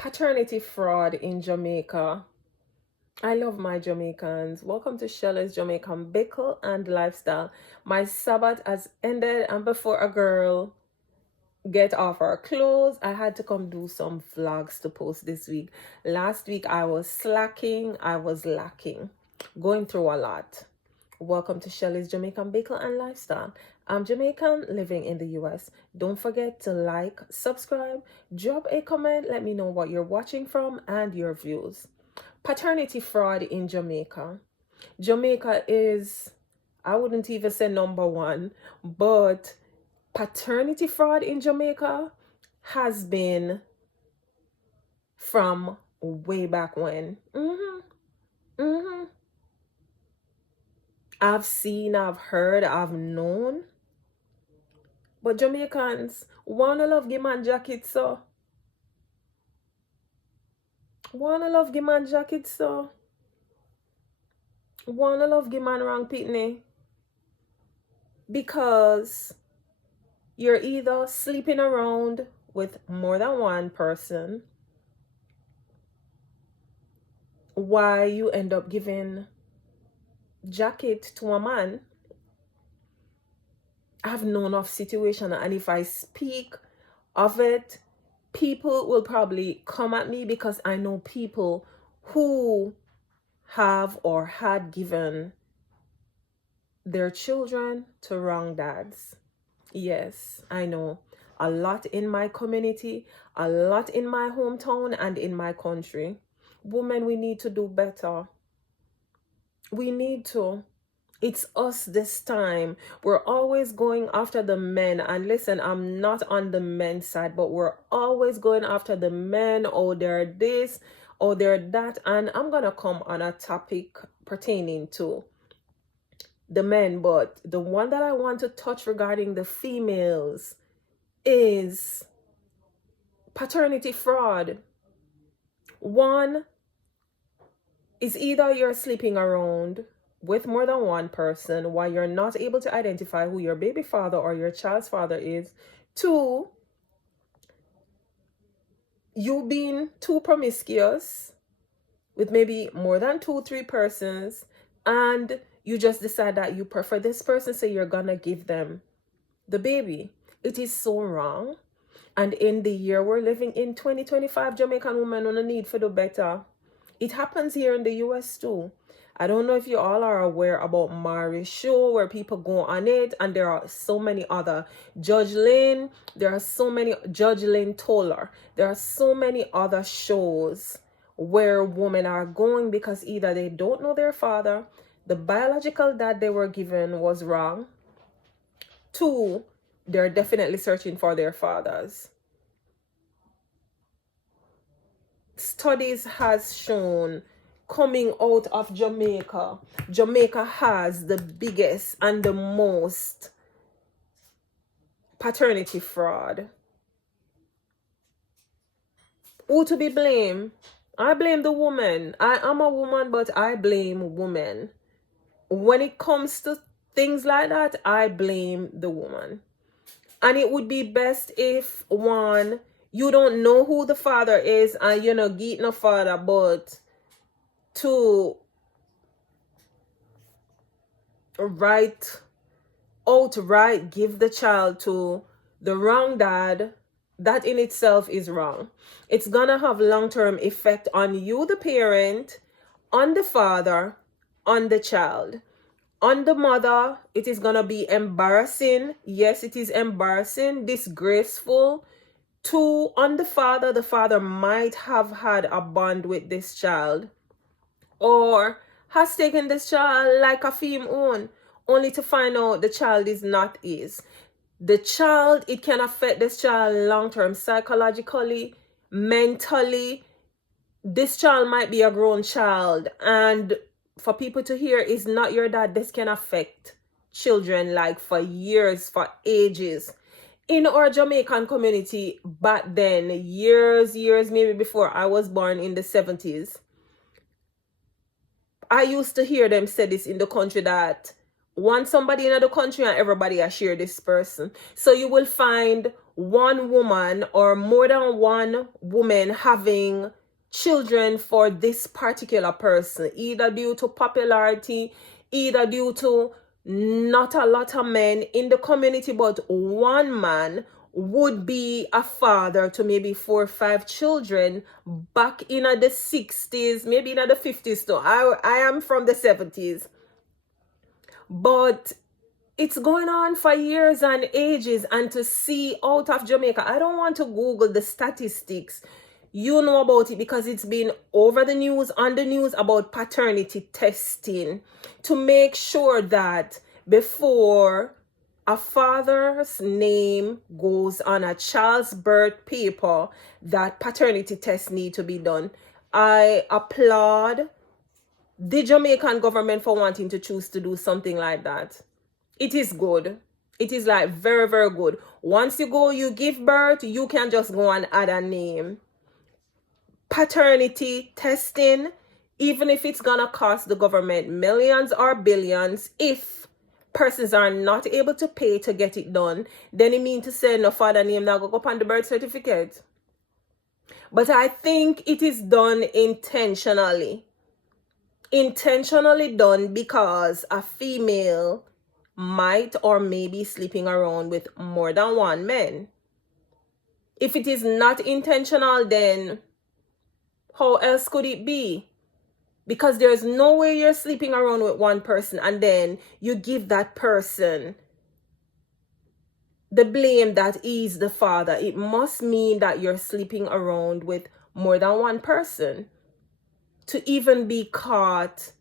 Paternity fraud in Jamaica. I love my Jamaicans. Welcome to Shelley's Jamaican Bickle and Lifestyle. My Sabbath has ended, and before a girl get off her clothes, I had to come do some vlogs to post this week. Last week I was slacking, I was lacking, going through a lot. Welcome to Shelley's Jamaican Bickle and Lifestyle. I'm Jamaican living in the US. Don't forget to like, subscribe, drop a comment, let me know what you're watching from and your views. Paternity fraud in Jamaica. Jamaica is, I wouldn't even say number one, but paternity fraud in Jamaica has been from way back when. I've seen, I've heard, I've known. But Jamaicans wanna love give man jacket so. Wanna love give man jacket so. Wanna love give man wrong pitney. Because you're either sleeping around with more than one person, why you end up giving jacket to a man. I've known of situation, and if I speak of it, people will probably come at me because I know people who have or had given their children to wrong dads. Yes, I know. A lot in my community, a lot in my hometown and in my country. Women, we need to do better. We need to. It's us this time. We're always going after the men. And listen, I'm not on the men's side, but we're always going after the men. Oh, they're this, oh, they're that. And I'm going to come on a topic pertaining to the men. But the one that I want to touch regarding the females is paternity fraud. One is either you're sleeping around with more than one person while you're not able to identify who your baby father or your child's father is. Two, you being too promiscuous with maybe more than 2-3 persons, and you just decide that you prefer this person, so you're gonna give them the baby. It is so wrong. And in the year we're living in, 2025, Jamaican women on a need for the better. It happens here in the US too. I don't know if you all are aware about Mari's show, where people go on it, and there are so many other. Judge Lynn, there are so many, Judge Lynn Toller. There are so many other shows where women are going because either they don't know their father, the biological dad they were given was wrong. Two, they're definitely searching for their fathers. Studies has shown, coming out of Jamaica, Jamaica has the biggest and the most paternity fraud. Who to be blamed? I blame the woman. I am a woman, but I blame women. When it comes to things like that, I blame the woman. And it would be best if, one, you don't know who the father is and you're not getting a father, but to outright give the child to the wrong dad, that in itself is wrong. It's gonna have long-term effect on you, the parent, on the father, on the child. On the mother, it is gonna be embarrassing. Yes, it is embarrassing, disgraceful. Two, on the father might have had a bond with this child, or has taken this child like a film own, only to find out the child is not his. The child, it can affect this child long-term, psychologically, mentally. This child might be a grown child, and for people to hear is not your dad, this can affect children like for years, for ages. In our Jamaican community back then, years maybe before I was born in the 70s, I used to hear them say this in the country, that one somebody in the country and everybody I share this person. So you will find one woman or more than one woman having children for this particular person, either due to popularity, either due to not a lot of men in the community, but one man would be a father to maybe 4 or 5 children back in the 60s, maybe in the 50s too. I am from the 70s. But it's going on for years and ages, and to see out of Jamaica, I don't want to Google the statistics. You know about it because it's been over the news, on the news, about paternity testing to make sure that before a father's name goes on a child's birth paper, that paternity tests need to be done. I applaud the Jamaican government for wanting to choose to do something like that. It is good. It is like very, very good. Once you go, you give birth, you can just go and add a name. Paternity testing, even if it's gonna cost the government millions or billions, if persons are not able to pay to get it done, then it means to say no father name now go up on the birth certificate. But I think it is done intentionally done because a female might or may be sleeping around with more than one man. If it is not intentional, then how else could it be? Because there's no way you're sleeping around with one person and then you give that person the blame that he's the father. It must mean that you're sleeping around with more than one person to even be caught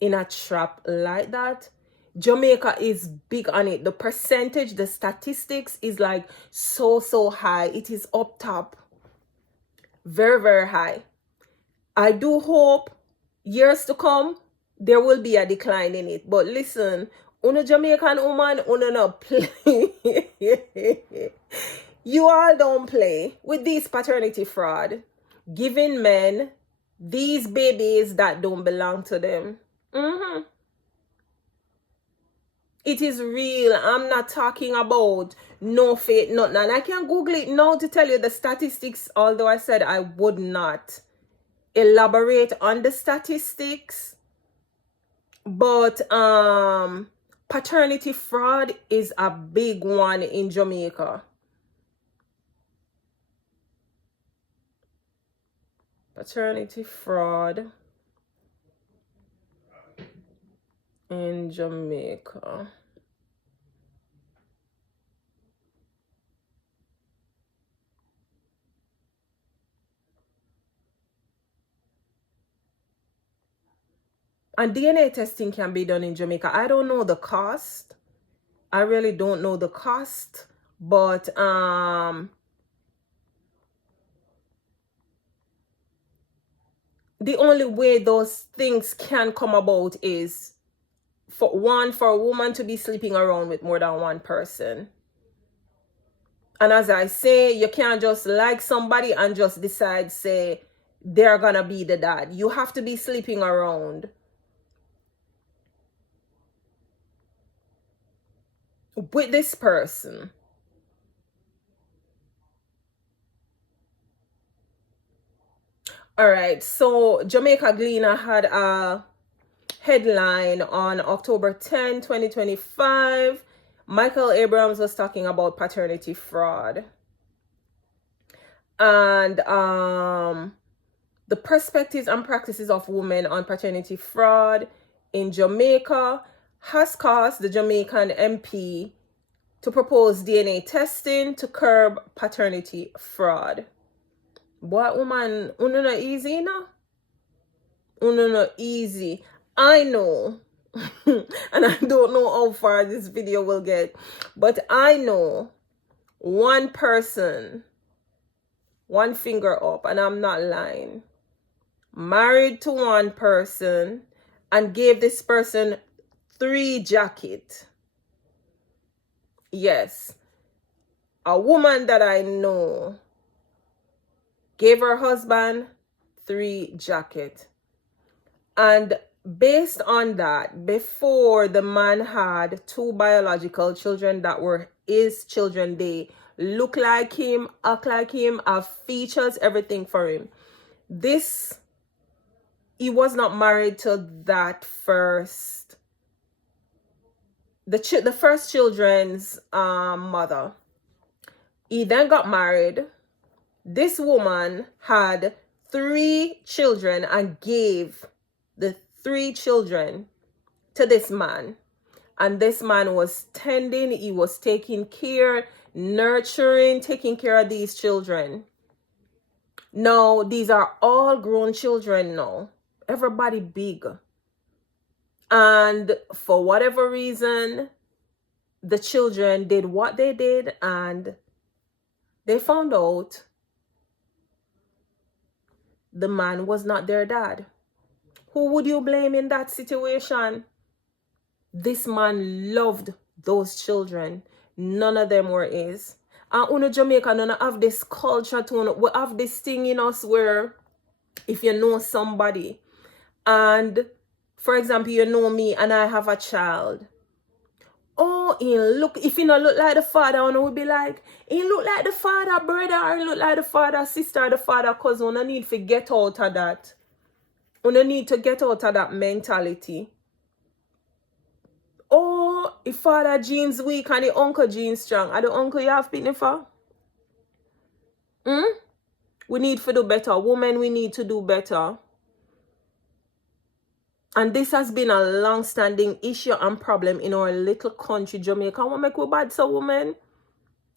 in a trap like that. Jamaica is big on it. The percentage, the statistics is like so high. It is up top. Very, very high. I do hope years to come, there will be a decline in it. But listen, una Jamaican woman, una not play. You all don't play with this paternity fraud. Giving men these babies that don't belong to them. It is real. I'm not talking about no faith, nothing. And I can Google it now to tell you the statistics, although I said I would not elaborate on the statistics. But paternity fraud is a big one in Jamaica. Paternity fraud in Jamaica. And DNA testing can be done in Jamaica. I don't know the cost. I really don't know the cost. But the only way those things can come about is for a woman to be sleeping around with more than one person. And as I say, you can't just like somebody and just decide, say, they're gonna be the dad. You have to be sleeping around with this person. All right, so Jamaica Gleaner had a headline on October 10, 2025. Michael Abrams was talking about paternity fraud. And the perspectives and practices of women on paternity fraud in Jamaica has caused the Jamaican MP to propose DNA testing to curb paternity fraud. What woman, uno no easy, no? Uno no easy. I know, and I don't know how far this video will get, but I know one person, one finger up, and I'm not lying, married to one person and gave this person 3 jackets. Yes, a woman that I know gave her husband 3 jackets. And based on that, before the man had 2 biological children that were his children, they look like him, act like him, have features, everything for him. He was not married to that first, the first children's mother. He then got married. This woman had 3 children and gave the 3 children to this man. And this man was tending, he was taking care, nurturing, taking care of these children. Now, these are all grown children now. Everybody big. And for whatever reason, the children did what they did, and they found out the man was not their dad. Who would you blame in that situation? This man loved those children. None of them were his. And in Jamaica, none have this culture to, we have this thing in us where if you know somebody, and for example, you know me and I have a child. Oh, if he not look like the father, and we be like, he look like the father brother, or he look like the father sister, or the father cousin. We need to get out of that. We need to get out of that mentality. Oh, if father genes weak and the uncle genes strong, are the uncle you have pitney for? We need to do better. Women, we need to do better. And this has been a long-standing issue and problem in our little country, Jamaica. What make we bad, so women?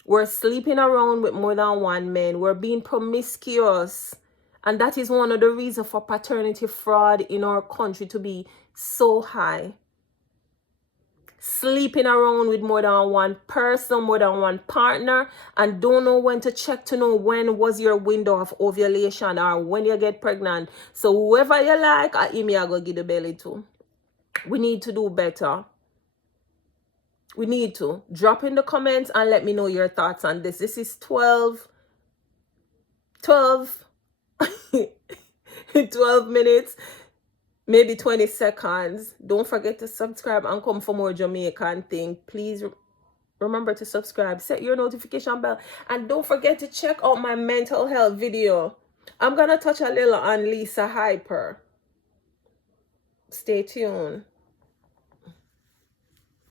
We're sleeping around with more than one man. We're being promiscuous. And that is one of the reasons for paternity fraud in our country to be so high. Sleeping around with more than one person, more than one partner, and don't know when to check to know when was your window of ovulation or when you get pregnant. So whoever you like, I go give the belly to. We need to do better. We need to. Drop in the comments and let me know your thoughts on this. This is 12 minutes. Maybe 20 seconds. Don't forget to subscribe and come for more Jamaican thing. Please remember to subscribe. Set your notification bell. And don't forget to check out my mental health video. I'm going to touch a little on Lisa Hyper. Stay tuned.